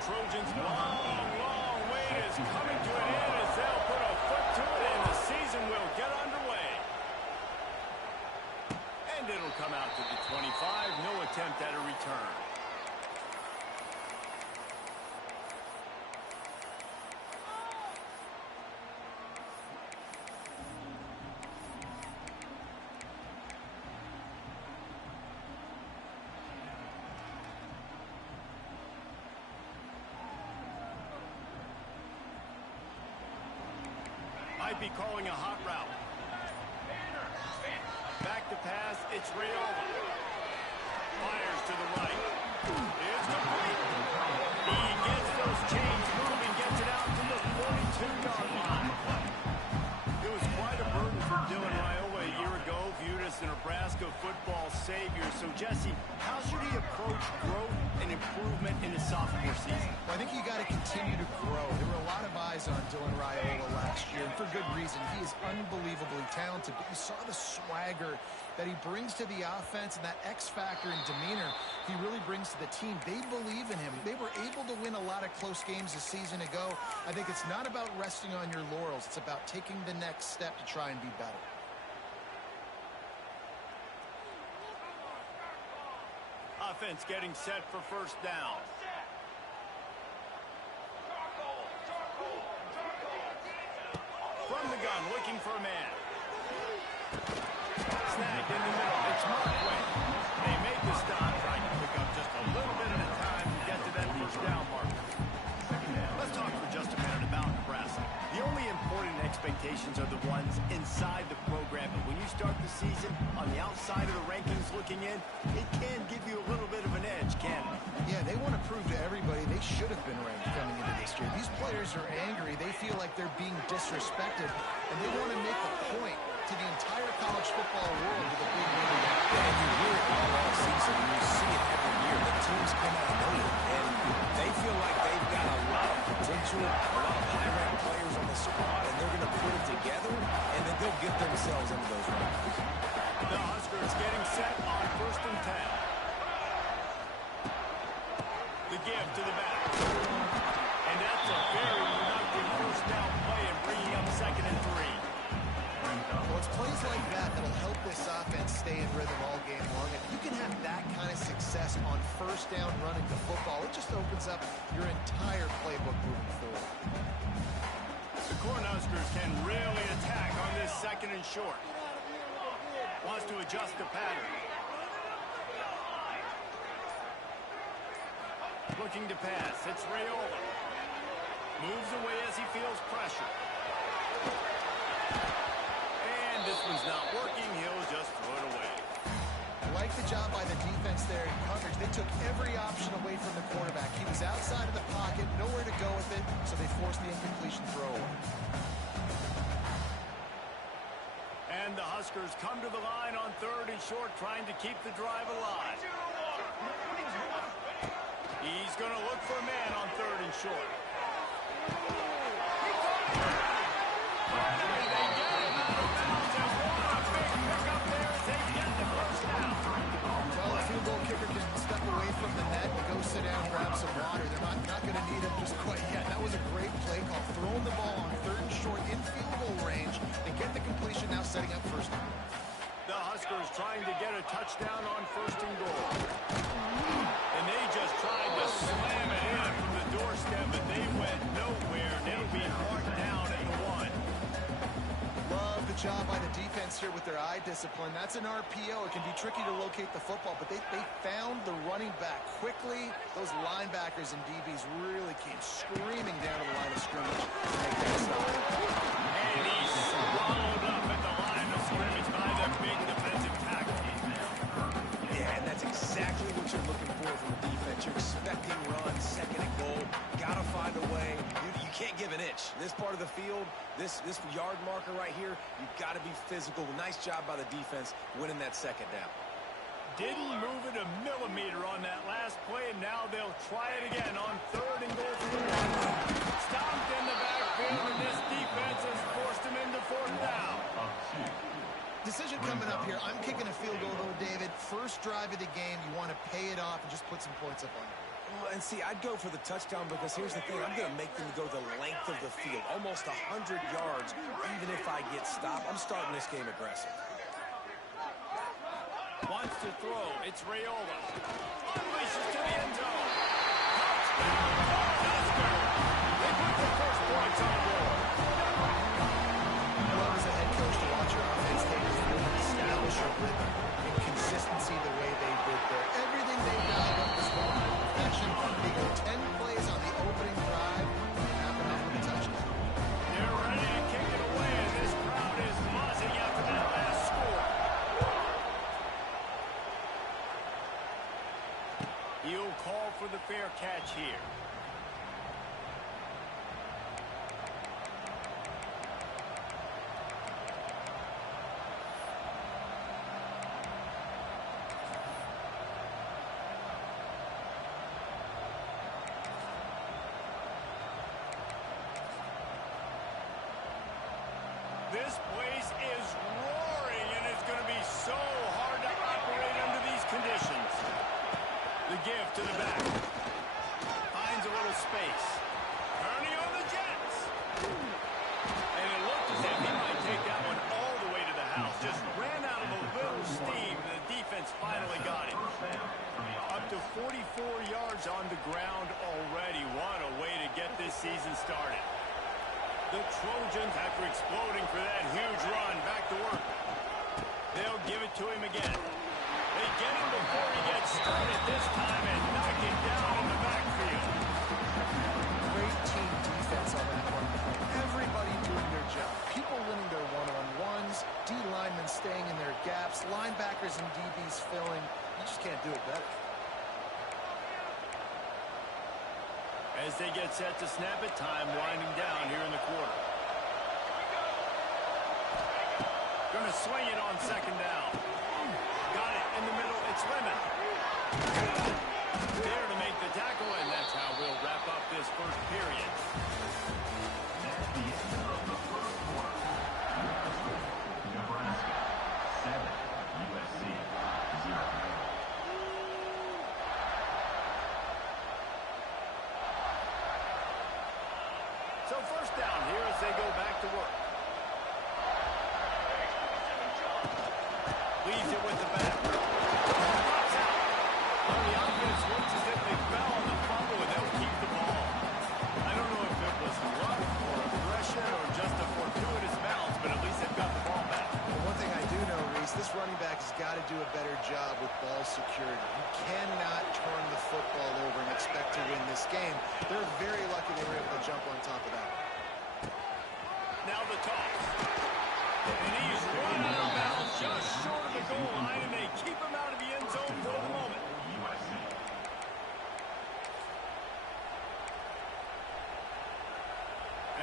Trojans' long wait is coming to an end as they'll put a foot to it and the season will get underway. And it'll come out to the 25. No attempt at a return. Might be calling a hot route. Back to pass, it's Raiola. Fires to the right. It's complete. He gets those chains moving, gets it out to the 42-yard line. It was quite a burden for Dylan Raiola a year ago, viewed as the Nebraska football savior. So, Jesse, how should he approach growth and improvement in his sophomore season? Well, I think you got to continue to grow. There were a lot of eyes on Dylan Raiola last year, and for good reason. He is unbelievably talented, but you saw the swagger that he brings to the offense and that X factor and demeanor he really brings to the team. They believe in him. They were able to win a lot of close games a season ago. I think it's not about resting on your laurels. It's about taking the next step to try and be better. Offense getting set for first down. From the gun, looking for a man. Snagged in the middle. It's Markway. They make the stop, trying to pick up just a little bit at a time to get to that first down marker. Let's talk for just a minute about Nebraska. The only important expectations are the ones inside the program. But when you start the season on the outside of the rankings looking in, it can give you a little bit of an edge, can it? Yeah, they want to prove to everybody they should have been ranked coming into this year. These players are angry. They feel like they're being disrespected, and they want to make a point to the entire college football world with a big win. And you hear it all season, and you see it every year. The teams come out knowing, and they feel like they've got a lot of potential, a lot of high-ranked players on the squad, and they're going to put it together, and then they'll get themselves into those rankings. The Huskers getting set on 1st and 10. The give to the back. And that's a very productive first down play and bringing up 2nd and 3. Well, it's plays like that that'll help this offense stay in rhythm all game long. If you can have that kind of success on first down running the football, it just opens up your entire playbook moving forward. The Cornhuskers can really attack on this 2nd and short. Wants to adjust the pattern. Looking to pass. It's Raiola. Moves away as he feels pressure. And this one's not working. He'll just throw it away. Like the job by the defense there in coverage. They took every option away from the quarterback. He was outside of the pocket, nowhere to go with it, so they forced the incompletion throw away. And the Huskers come to the line on 3rd and short, trying to keep the drive alive. He's going to look for a man on 3rd and short. Well, a field goal kicker can step away from the net and go sit down, grab some water. They're not going to need him just quite yet. That was a great play call. Throwing the ball on 3rd and short in field goal range and get the completion, now setting up first down. The Huskers trying to get a touchdown on 1st and goal. And they just tried to slam it in from the doorstep, but they went nowhere. And it'll be marked down at the 1. Love the job by the defense here with their eye discipline. That's an RPO. It can be tricky to locate the football, but they found the running back quickly. Those linebackers and DBs really came screaming down to the line of scrimmage to make that stop. And he's swallowed up at the line of scrimmage by the big defensive tackle. Yeah, and that's exactly what you're looking for from the defense. You're expecting runs, 2nd and goal. Got to find a way. You can't give an inch. This part of the field, this yard marker right here, you've got to be physical. Nice job by the defense winning that 2nd down. Didn't move it a millimeter on that last play, and now they'll try it again on 3rd and goal for the 1. Stomped in the backfield, and this defense has forced him into 4th down. Decision coming up here. I'm kicking a field goal, though, David. First drive of the game, you want to pay it off and just put some points up on it. And see, I'd go for the touchdown because here's the thing. I'm going to make them go the length of the field, almost 100 yards. Even if I get stopped, I'm starting this game aggressive. Wants to throw. It's Raiola. Unleashes to the end zone. Touchdown, Cornhusker. They put the first points on the board. Well, as a head coach, to watch your offense take the field and establish a rhythm and consistency the way they did there. Everything they dialed up was going to perfection. They go 10 plays on the opening drive and happen up with a touchdown. They're ready to kick it away, and this crowd is buzzing after that last score. He'll call for the fair catch here. This place is roaring, and it's going to be so hard to operate under these conditions. The give to the back. Finds a little space. Turning on the Jets. And it looked as if he might take that one all the way to the house. Just ran out of a little steam, and the defense finally got him. Up to 44 yards on the ground already. What a way to get this season started. The Trojans, after exploding for that huge run, back to work. They'll give it to him again. They get him before he gets started this time and knock him down in the backfield. Great team defense on that one. Everybody doing their job. People winning their one-on-ones, D linemen staying in their gaps, linebackers and DBs filling. You just can't do it better. As they get set to snap it, time winding down here in the quarter. Gonna swing it on second down. Got it in the middle. It's Lemon. There to make the tackle, and that's how we'll wrap up this first period. Nebraska 7, USC 0. So first down here as they go back to work. Leaves it with the back. Drops out. On the offense, looks as if they fell on the fumble and they'll keep the ball. I don't know if it was luck or aggression or just a fortuitous bounce, but at least they've got the ball back. Well, one thing I do know, Reese, this running back has got to do a better job with ball security. You cannot turn the football over and expect to win this game. They're very lucky they were able to jump on top of that. Now the toss. And he's run out of bounds just short of the goal line, and they keep him out of the end zone for the moment.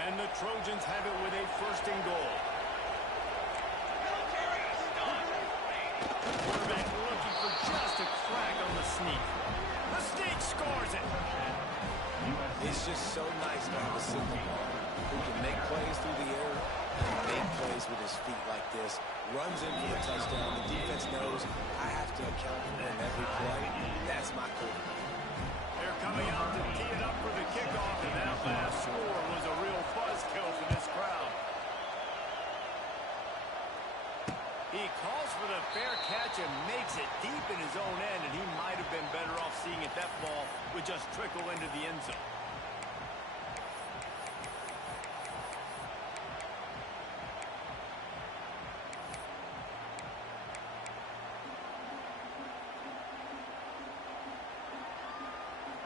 And the Trojans have it with a first and goal. Quarterback looking for just a crack on the sneak. The sneak scores it. It's just so nice to have a signal who can make plays through the air and make plays with his feet like this. Runs in for the touchdown. The defense knows I have to account for him every play. That's my quarterback. They're coming out to tee it up for the kickoff, and that last score was a real buzzkill for this crowd. He calls for the fair catch and makes it deep in his own end, and he might have been better off seeing if that ball would just trickle into the end zone.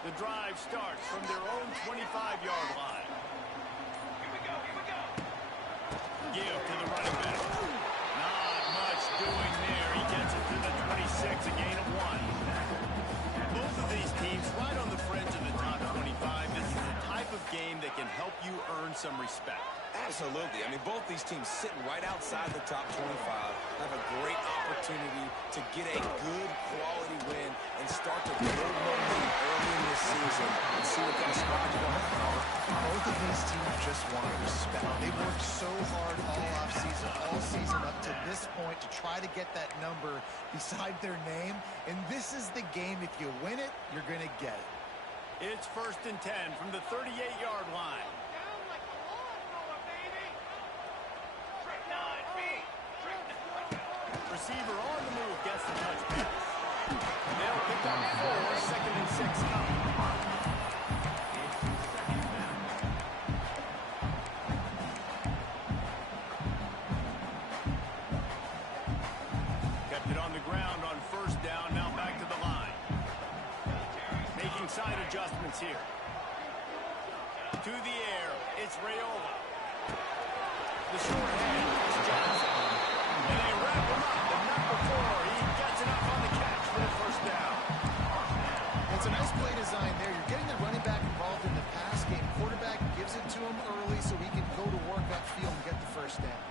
The drive starts from their own 25-yard line. Here we go. Give to the running back. Not much doing there. He gets it to the 26, a gain of 1. Both of these teams right on the fringe of the top 25. This is the type of game that can help you earn some respect. Absolutely. I mean, both these teams sitting right outside the top 25 have a great opportunity to get a good quality win and start to build momentum early in this season and see what kind of squad you're going to have. Both of these teams just want respect. They've worked so hard all season up to this point to try to get that number beside their name. And this is the game. If you win it, you're going to get it. It's 1st and 10 from the 38-yard line. Receiver on the move gets the touch pass. They'll pick up 4, 2nd and 6 coming. Kept it on the ground on 1st down, now back to the line. Making side adjustments here. To the air, it's Raiola. The short hand is Johnson. And they wrap him up at number 4. He gets enough on the catch for the 1st down. It's a nice play design there. You're getting the running back involved in the pass game. Quarterback gives it to him early so he can go to work upfield and get the 1st down.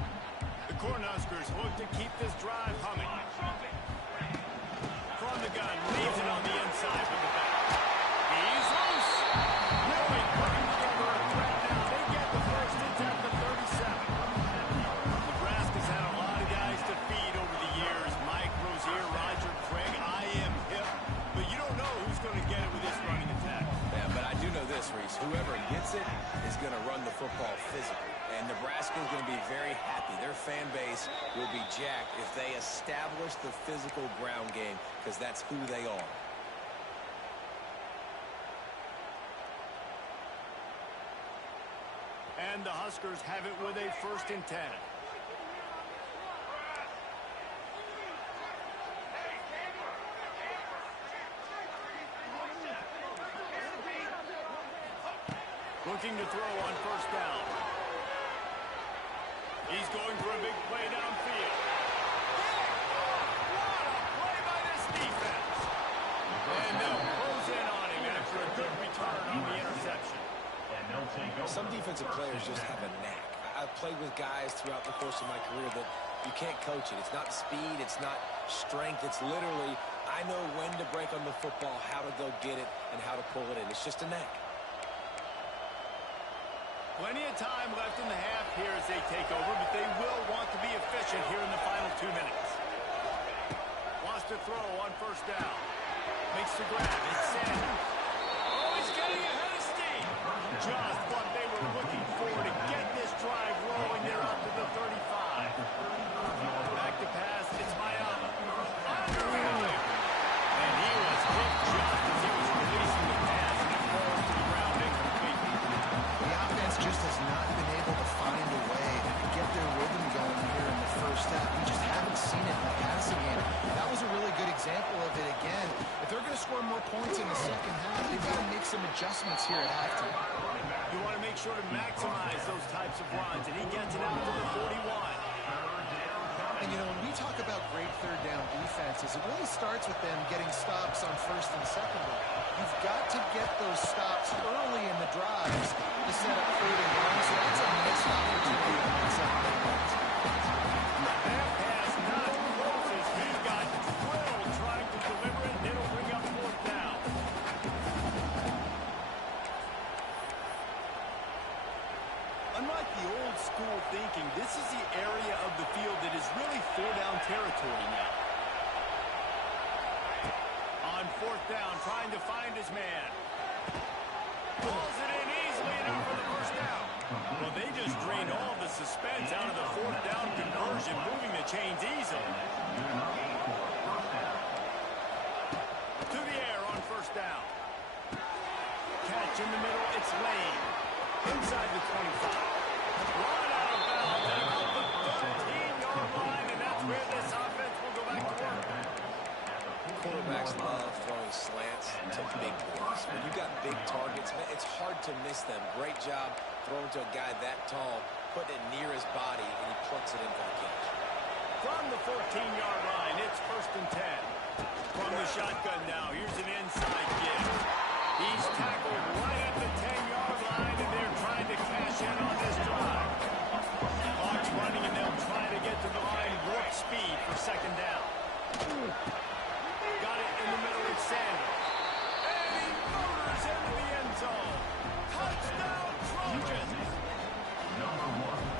The Cornhuskers look to keep this drive humming. From the gun, leaves it on the inside with the back. He's loose. Really putting together a threat now. They get the 1st. It's at the 37. Nebraska's had a lot of guys to feed over the years. Mike Rozier, Roger Craig, I am hip. But you don't know who's going to get it with this running attack. Yeah, but I do know this, Reese. Whoever gets it is going to run the football physically. And Nebraska is going to be very happy. Their fan base will be jacked if they establish the physical ground game, because that's who they are. And the Huskers have it with a 1st and 10. Looking to throw on 1st down. He's going for a big play downfield. What a play by this defense. And they'll close in on him after a good return on the interception. Some defensive players just have a knack. I've played with guys throughout the course of my career that you can't coach it. It's not speed, it's not strength. It's literally, I know when to break on the football, how to go get it, and how to pull it in. It's just a knack. Plenty of time left in the half here as they take over, but they will want to be efficient here in the final 2 minutes. Wants to throw on 1st down. Makes the grab. It's Sanders. Oh, he's getting ahead of steam. Just what they were looking for to get this drive rolling there up to the 35. Back to pass. It's Mayama. Underway. And he was hit just as he was releasing the pass, and it falls to the ground incomplete. The offense just has not been able to find a way to get their rhythm going here in the 1st half. We just haven't seen it in the passing game. That was a really good example of it again. If they're going to score more points in the 2nd half, they've got to make some adjustments here at halftime. You want to make sure to maximize those types of runs, and he gets it out to the 41. And, you know, when we talk about great 3rd down defenses, it really starts with them getting stops on 1st and 2nd down. You've got to get those stops early in the drives to set up 3rd and 1, so that's a missed opportunity on that 2nd down. That pass not close as he got drilled trying to deliver it, and it'll bring up 4th down. Unlike the old school thinking, this is the area of the field that is really 4-down territory now. On 4th down, trying to find his man. Pulls it in easily enough for the 1st down. Well, they just drained all the suspense out of the 4th down conversion, moving the chains easily. To the air on 1st down. Catch in the middle, it's Lane. Inside the 25. Run out of bounds at about the 13-yard line, and that's where this offense will go back to work. Quarterbacks love throwing slants to big boys. When you got big targets, it's hard to miss them. Great job throwing to a guy that tall, putting it near his body, and he plucks it in for the catch. From the 14-yard line, it's 1st and 10. From the shotgun now, here's an inside give. He's tackled right at the 10-yard line, and they're trying to cash in on this drive. Clock's running, and they'll try to get to the line warp speed for 2nd down. Got it in the middle, it's Sanders. And he motors into the end zone. Touchdown, Trojans!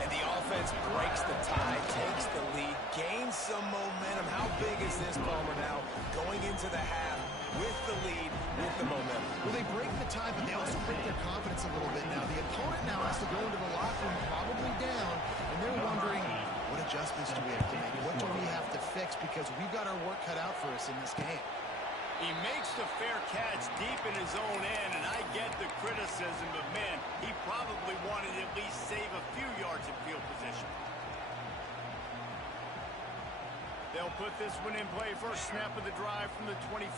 And the offense breaks the tie, takes the lead, gains some momentum. How big is this, Palmer, now? Going into the half with the lead, with the momentum. Well, they break the tie, but they also break their confidence a little bit now. The opponent now has to go into the locker room probably down, and they're wondering, what adjustments do we have to make? What do we have to fix? Because we've got our work cut out for us in this game. He makes the fair catch deep in his own end, and I get the criticism, but man, he probably wanted to at least save a few yards in field position. They'll put this one in play. First snap of the drive from the 25.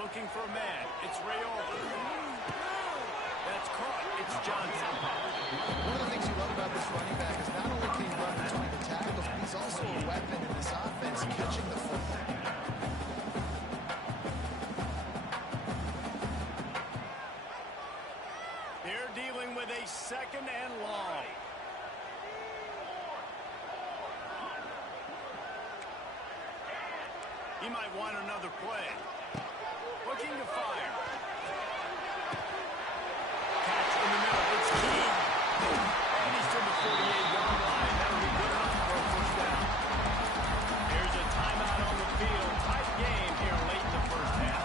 Looking for a man. It's Raiola. That's caught. It's Johnson. One of the things you love about this running back is not only can he run between the tackles, but he's also a weapon in this offense, catching the football. They're dealing with a second and long. He might want another play. Looking to fire. Catch in the middle. It's key. And he's to the 48-yard line. That'll be good enough for a first down. There's a timeout on the field. Tight game here late in the first half.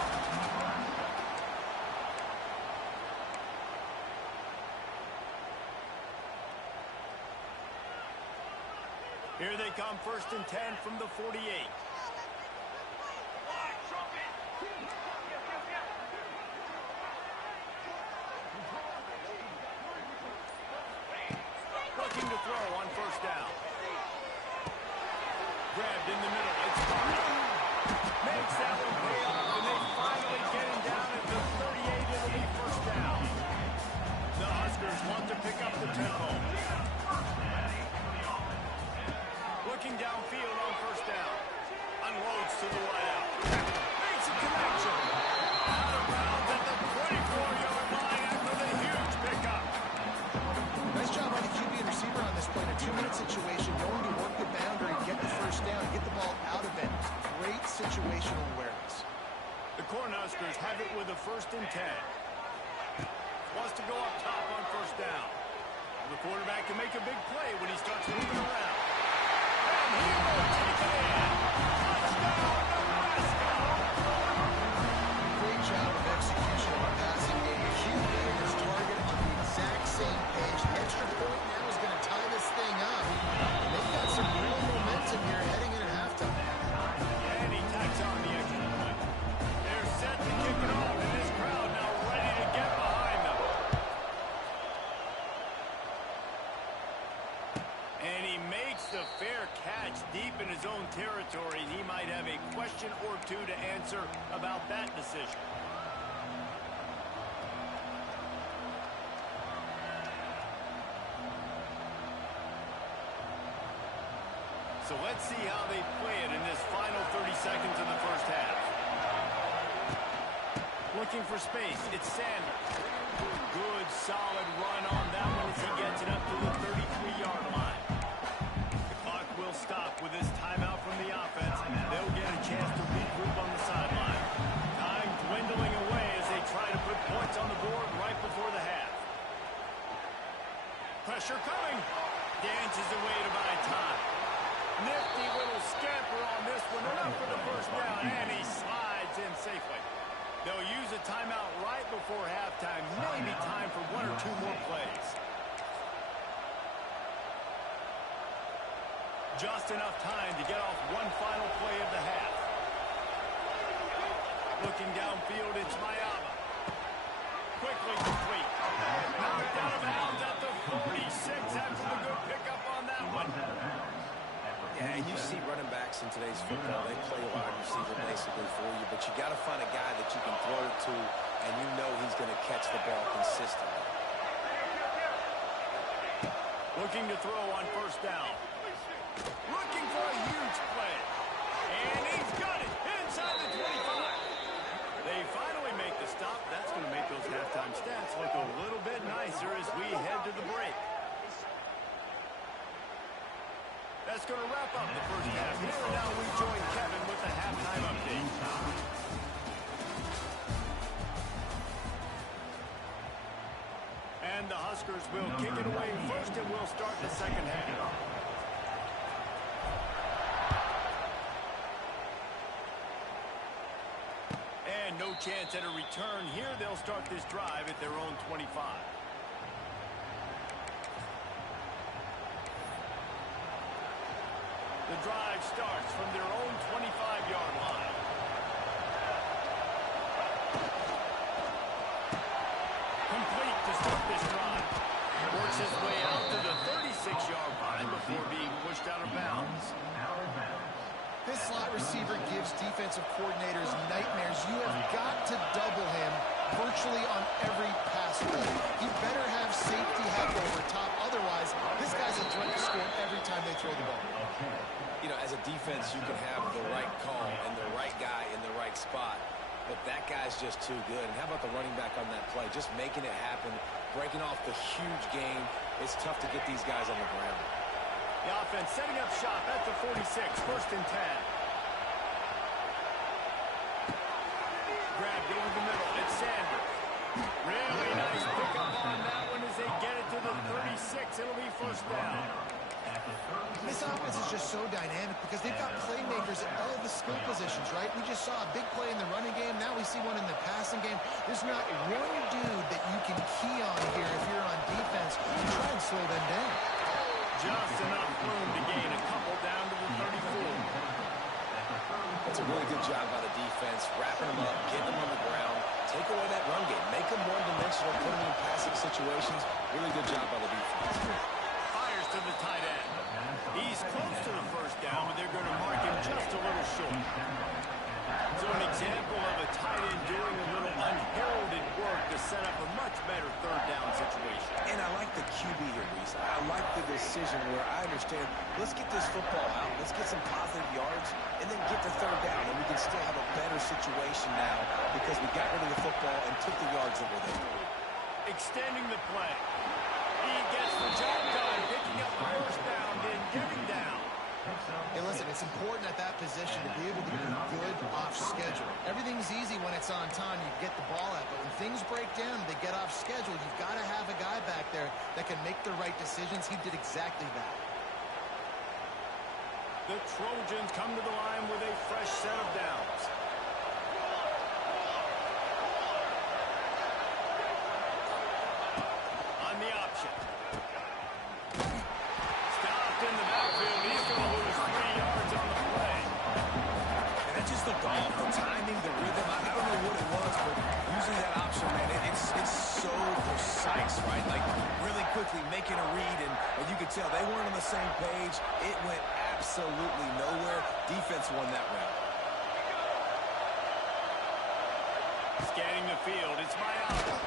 Here they come, 1st and 10 from the 48. Looking to throw on 1st down. Grabbed in the middle. It's Barner. Makes that one pay off, and they finally get him down at the 38. It'll be 1st down. The Huskers want to pick up the tempo. Looking downfield on 1st down. Unloads to the wideout. Makes a connection. Out of bounds at the 24-yard line after the huge pickup. Nice job on the QB and receiver on this play. In a 2-minute situation, going to work the boundary, get the first down, get the ball out of it. Great situational awareness. The Cornhuskers have it with a 1st and 10. Wants to go up top on 1st down. The quarterback can make a big play when he starts moving around. And he will take it in. Touchdown, Nebraska! Great job of execution of a passing game. The QB and his target on the exact same page. The extra point now is going to tie this thing up. They've got some real momentum here heading into halftime. And he tacks on the extra point. They're set to kick it off, and this crowd now ready to get behind them. And he makes the fair catch deep in his own territory. He might have a question or two to answer about that decision. So let's see how they play it in this final 30 seconds of the first half. Looking for space. It's Sanders. Good, solid run on that one as he gets it up to the 33-yard line. The clock will stop with this timeout from the offense. They'll get a chance to regroup on the sideline. Time dwindling away as they try to put points on the board right before the half. Pressure coming. Dances away to buy time. Nifty little scamper on this one. Enough for the first down, and he slides in safely. They'll use a timeout right before halftime. Maybe time for 1 or 2 more plays. Just enough time to get off one final play of the half. Looking downfield, it's Mayaba. Quickly complete. Knocked out of bounds at the 46 after the good pickup on that one. Yeah, and you see running backs in today's football, they play wide receiver basically for you, but you got to find a guy that you can throw it to, and you know he's going to catch the ball consistently. Looking to throw on 1st down. Looking for a huge play. And he's got it inside the 25. They finally make the stop. That's going to make those halftime stats look a little bit nicer as we head to the break. That's going to wrap up the first half. Here and now we join Kevin with the halftime update. And the Huskers will kick it away first, and we'll start the second half. chance at a return here. They'll start this drive at their own 25. The drive starts from their own 25-yard line. Complete to start this drive. Works his way out to the 36-yard line before being pushed out of bounds. This slot receiver gives defensive coordinators nightmares. You have got to double him virtually on every pass play. He better have safety help over top. Otherwise, this guy's a threat to score every time they throw the ball. You know, as a defense, you can have the right call and the right guy in the right spot, but that guy's just too good. And how about the running back on that play? Just making it happen, breaking off the huge game. It's tough to get these guys on the ground. The offense setting up shop at the 46, 1st and 10. Grabbed over the middle. It's Sanders. Really nice pickup on that one as they get it to the 36. It'll be 1st down. This offense is just so dynamic because they've got playmakers at all the skill positions, right? We just saw a big play in the running game. Now we see one in the passing game. There's not one dude that you can key on here if you're on defense to try and slow them down. Just enough room to gain a couple down to the 34. That's a really good job by the defense, wrapping them up, getting them on the ground, take away that run game, make them one-dimensional, put them in passing situations. Really good job by the defense. Fires to the tight end. He's close to the 1st down, but they're going to mark him just a little short. So an example of a tight end doing a little unheralded work to set up a much better 3rd down situation. And I like the QB here, Reese. I like the decision where I understand, let's get this football out, let's get some positive yards, and then get to 3rd down, and we can still have a better situation now because we got rid of the football and took the yards that were there. Extending the play. He gets the job done, picking up the 1st down, then getting down. Hey, listen, it's important at that position to be able to be good off schedule. Everything's easy when it's on time. You get the ball out. But when things break down and they get off schedule, you've got to have a guy back there that can make the right decisions. He did exactly that. The Trojans come to the line with a fresh set of downs. On the option. Stopped in the backfield. He's going to lose 3 yards on the play. And that just looked off. The timing, the rhythm, I don't know what it was, but using that option, man, it's so precise, right? Like, really quickly making a read, and you could tell they weren't on the same page. It went absolutely nowhere. Defense won that round. Scanning the field. It's Mayala.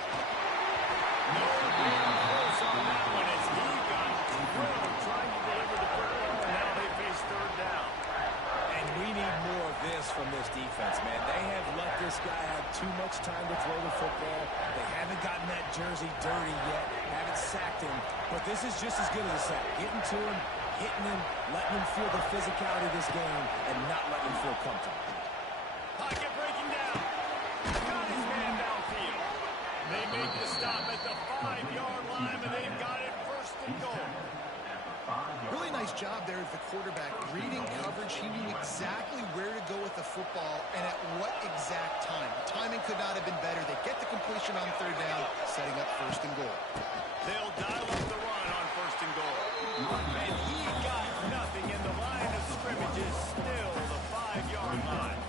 No close on that one as he got drilled trying to deliver the football, and now they face 3rd down. And we need more of this from this defense, man. They have let this guy have too much time to throw the football. They haven't gotten that jersey dirty yet, haven't sacked him. But this is just as good as a sack. Getting to him, hitting him, letting him feel the physicality of this game, and not letting him feel comfortable. Pocket breaking down. Got his man downfield. They make the stop at the 5-yard line, and they've got it 1st and goal. Really nice job there with the quarterback. Reading coverage, he knew exactly where to go with the football and at what exact time. Timing could not have been better. They get the completion on 3rd down, setting up 1st and goal. They'll dial up the run on 1st and goal. And he got nothing, and the line of scrimmage is still the 5-yard line.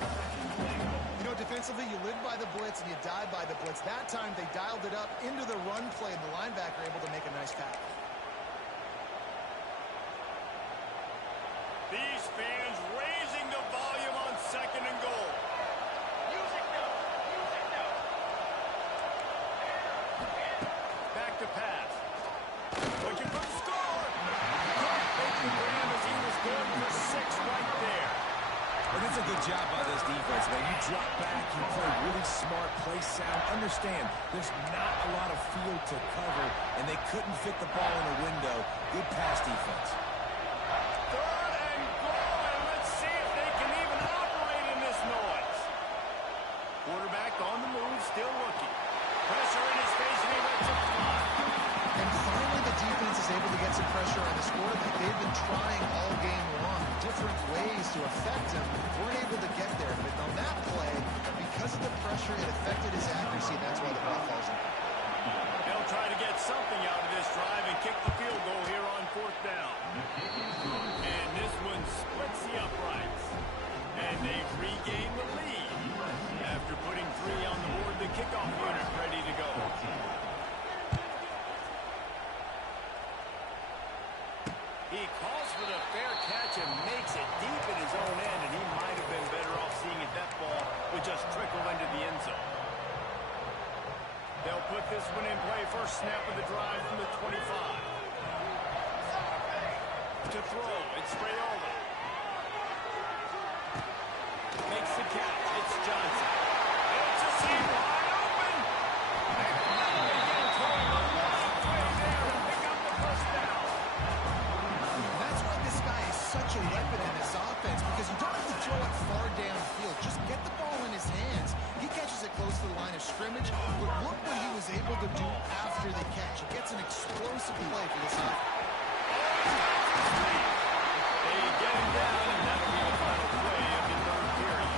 You know, defensively, you live by the blitz and you die by the blitz. That time, they dialed it up into the run play, and the linebacker able to make a nice tackle. These fans raising the volume on 2nd and goal. Back to pass. Looking for the score. Can't make the grab as he was going for 6 right there. And that's a good job by this defense, man. You drop back, you play really smart, play sound. Understand, there's not a lot of field to cover, and they couldn't fit the ball in the window. Good pass defense. 3rd and goal, and let's see if they can even operate in this noise. Quarterback on the move, still looking. Pressure in his face, and he lets it fly. And finally, the defense is able to get some pressure on this quarterback. They've been trying all game long. different ways to affect him. Weren't able to get there. But on that play, because of the pressure, it affected his accuracy, and that's why the ball falls in. They'll try to get something out of this drive and kick the field goal here on 4th down. And this one splits the uprights. And they've regained the lead after putting 3 on the board. The kickoff unit ready to go. He calls for the fair catch and makes it deep in his own end, and he might have been better off seeing if that ball would just trickle into the end zone. They'll put this one in play. First snap of the drive from the 25. To throw, it's Raiola. Makes the catch. It's Johnson. It's a seam wide open. And finally get to him a long way there to pick up the first down. That's why this guy is such a weapon in his offense, because you don't have to throw it far downfield. Just get the ball in his hands. He catches it close to the line of scrimmage, but look what he was able to do after the catch. He gets an explosive play for this offense. They get him down, and that'll be the final play of the 3rd period.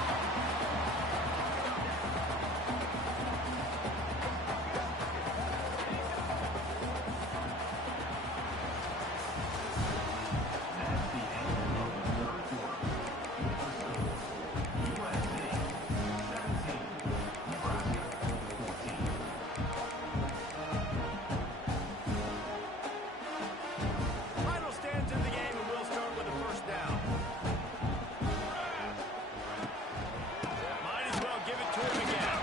That's the end of the 3rd quarter. USA 17, Nebraska 14. Final stands in the game, and we'll start with the first down. Might as well give it to him again.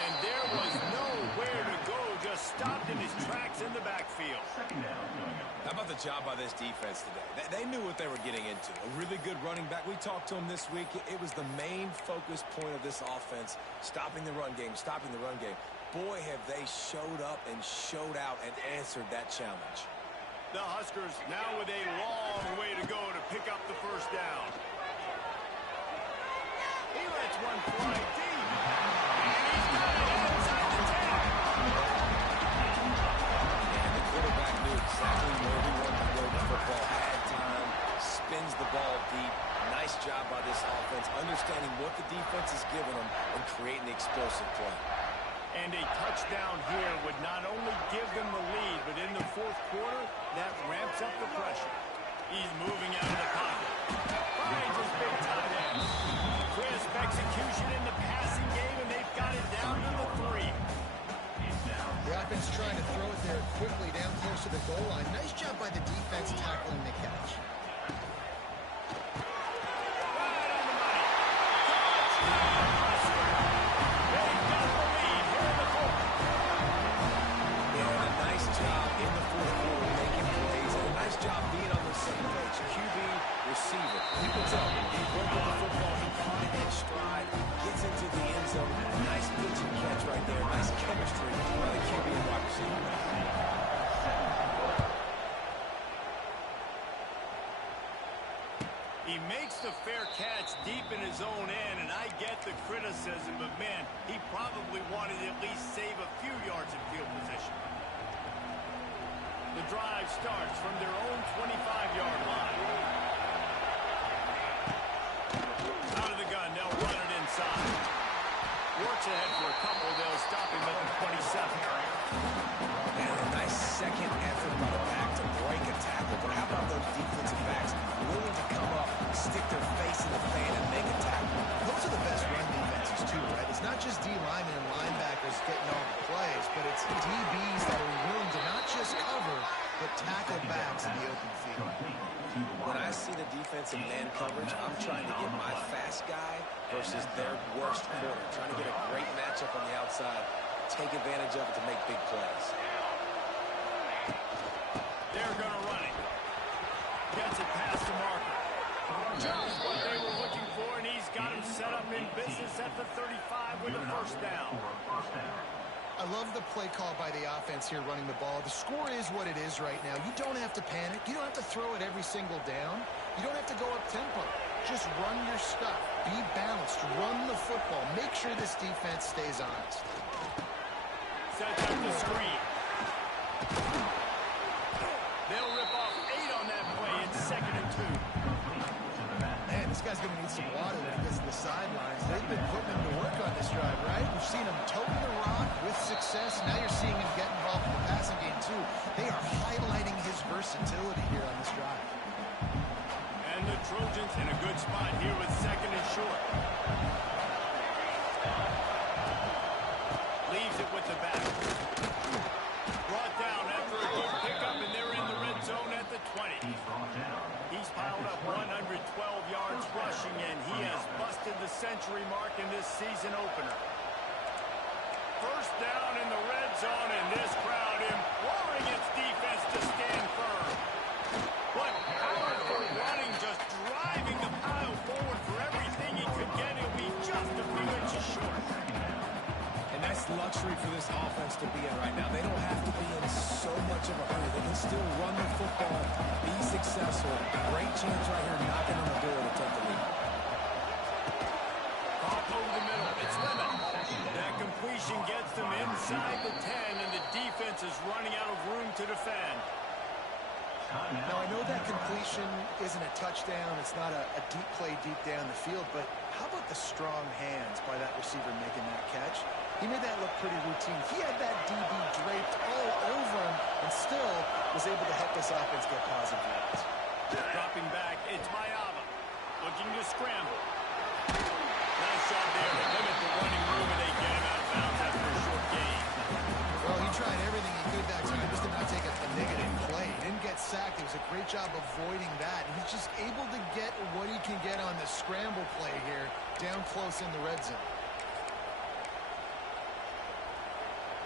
And there was nowhere to go, just stopped in his tracks in the backfield. Second down going up. How about the job by this defense today? They knew what they were getting into. A really good running back. We talked to him this week. It was the main focus point of this offense, stopping the run game, stopping the run game. Boy, have they showed up and showed out and answered that challenge. The Huskers now with a long way to go to pick up the first down. He lets one fly deep. And he's got it inside the 10. And the quarterback knew exactly where he wanted to go with the football. Had time, spins the ball deep. Nice job by this offense, understanding what the defense is giving them and creating the explosive play. And a touchdown here would not only give them the lead, but in the 4th quarter, that ramps up the pressure. He's moving out of the pocket. Finds his big tight end. Crisp execution in the passing game, and they've got it down to the 3. The offense trying to throw it there quickly down close to the goal line. Nice job by the defense tackling the catch. Right on the money. Touchdown, Husker. They've got the lead here in the 4th. Yeah, a nice job in the 4th quarter making plays, and a nice job being on the same page. QB, receiver. You can tell he broke up the football, he caught it in stride, gets into the end zone. Nice pitch and catch right there. Nice chemistry by the QB and wide receiver. He makes the fair catch deep in his own end, and I get the criticism, but man, he probably wanted to at least save a few yards of field position. The drive starts from their own 25-yard line. Out of the gun, they'll run it inside. Works ahead for a couple, they'll stop him at the 27. And a nice second effort by the back to break a tackle. But how about those defensive backs willing to come up, stick their face in the fan, and make a tackle? Those are the best run defenses too, right? It's not just D linemen and linebackers getting all the plays, but it's DBs that are willing to not just cover, but tackle backs in the open field. When I see the defensive man coverage, I'm trying to get my fast guy versus their worst corner. Trying to get a great matchup on the outside, take advantage of it to make big plays. They're going to run it. Gets it past the marker. Just what they were looking for, and he's got him set up in business at the 35 with a first down. I love the play call by the offense here running the ball. The score is what it is right now. You don't have to panic. You don't have to throw it every single down. You don't have to go up tempo. Just run your stuff. Be balanced. Run the football. Make sure this defense stays honest. Sets up the screen. They'll rip off 8 on that play. It's 2nd and 2. he's going to need some water when he gets to the sidelines. They've been putting him to work on this drive, right? We've seen him toting the rock with success. Now you're seeing him get involved in the passing game, too. They are highlighting his versatility here on this drive. And the Trojans in a good spot here with second and short. Leaves it with the back. Brought down after a good pickup, and they're in the red zone at the 20. He's brought down. He's piled up 112 yards rushing, and he has busted the century mark in this season opener. First down in the red zone, and this crowd imploring its defense to stand firm. What powerful running, just driving the pile forward for everything he could get. He'll be just a few inches short. And that's luxury for this offense to be in right now. They don't have to be in so much of a hurry. They can still run the football, be successful. Great chance right here knocking on the door to take the lead. Off over the middle. It's Lemon. That completion gets them inside the 10, and the defense is running out of room to defend. Now, I know that completion isn't a touchdown. It's not a deep play deep down the field, but how about the strong hands by that receiver making that catch? He made that look pretty routine. He had that DB draped all over him and still was able to help this offense get positive yards. Dropping back, it's Mayava. Looking to scramble. Nice job there to limit the running room, and they get him out of bounds after a short gain. Well, he tried everything he could that time just to not take a negative play. He didn't get sacked. It was a great job avoiding that. And he's just able to get what he can get on the scramble play here down close in the red zone.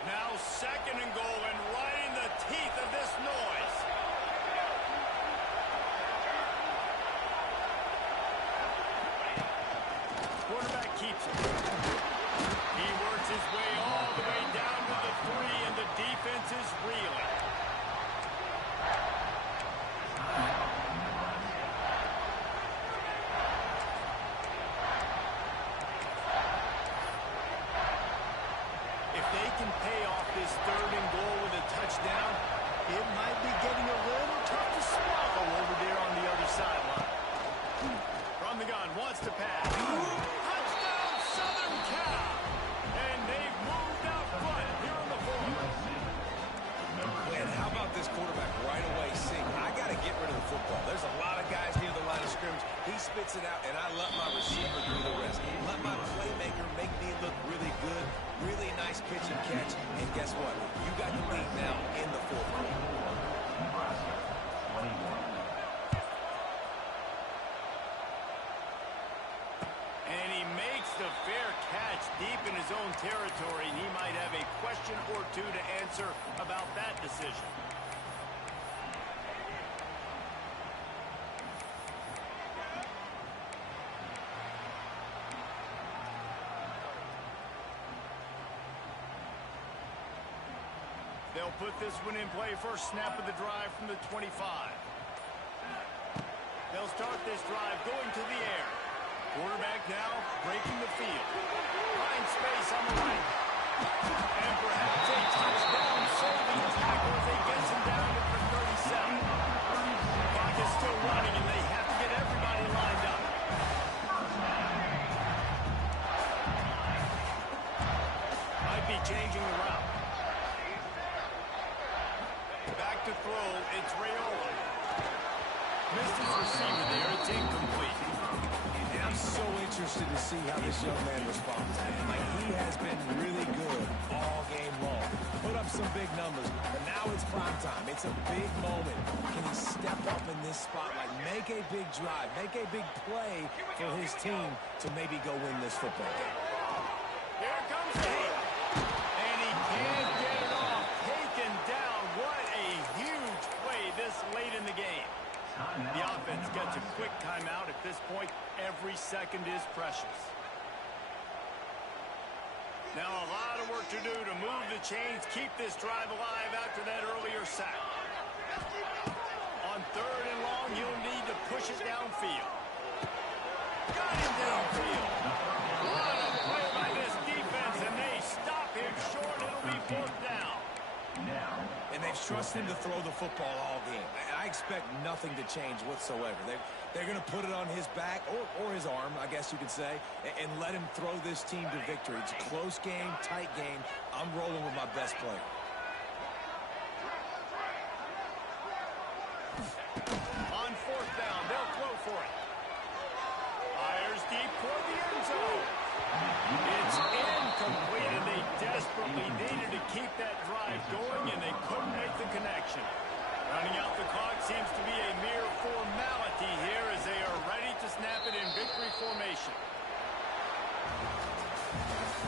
Now second and goal, and right in the teeth of this noise. Quarterback keeps it. He works his way all the way down to the 3, and the defense is reeling. If they can pay off this third and goal with a touchdown, it might be getting a little tough to swallow over there on the other sideline. From the gun, wants to pass. Touchdown, Southern Cal! And they've moved out front here in the fourth. Man, how about this quarterback right away seeing, I got to get rid of the football. There's a lot of guys near the line of scrimmage. He spits it out, and I let my receiver do the rest. Let my playmaker make me look really good. Really nice pitch and catch. And guess what? You got the lead now in the fourth quarter. Nebraska, 21. And he makes the fair catch deep in his own territory. He might have a question or two to answer about that decision. They'll put this one in play. First snap of the drive from the 25. They'll start this drive going to the air. Quarterback now breaking the field. Finds space on the right. And perhaps a touchdown saving tackle as they gets him down to the 37. Clock is still running, and they have to get everybody lined up. Might be changing the route. Back to throw, it's Raiola. Missed his receiver there, it's incomplete. And I'm so interested to see how this young man responds. Like, he has been really good all game long. Put up some big numbers, but now it's prime time. It's a big moment. Can he step up in this spotlight, make a big drive, make a big play for his team to maybe go win this football game? Here comes the hit. And he can't get it off. Taken down. What a huge play this late in the game. The offense gets a quick timeout. At this point, every second is precious. Now a lot of work to do to move the chains, keep this drive alive after that earlier sack. On third and long, you'll need to push it downfield. Got him downfield. What a play by this defense, and they stop him short. It'll be fourth down. And they've trusted him to throw the football all game. And I expect nothing to change whatsoever. They're going to put it on his back, or his arm, I guess you could say, and let him throw this team to victory. It's a close game, tight game. I'm rolling with my best player. On fourth down, they'll throw for it. Fires deep toward the end zone. It's incomplete, and they desperately needed to keep that drive going, and they couldn't make the connection. Running out the clock seems to be a mere formality here as they are ready to snap it in victory formation.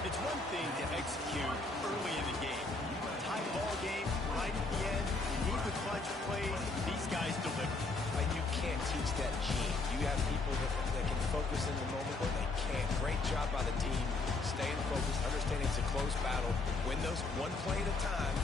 It's one thing to execute early in the game. Tie ball game, right at the end, you need the clutch plays. These guys deliver. You can't teach that gene. You have people that can focus in the moment, but they can't. Great job by the team, staying focused, understanding it's a close battle. Win those one play at a time,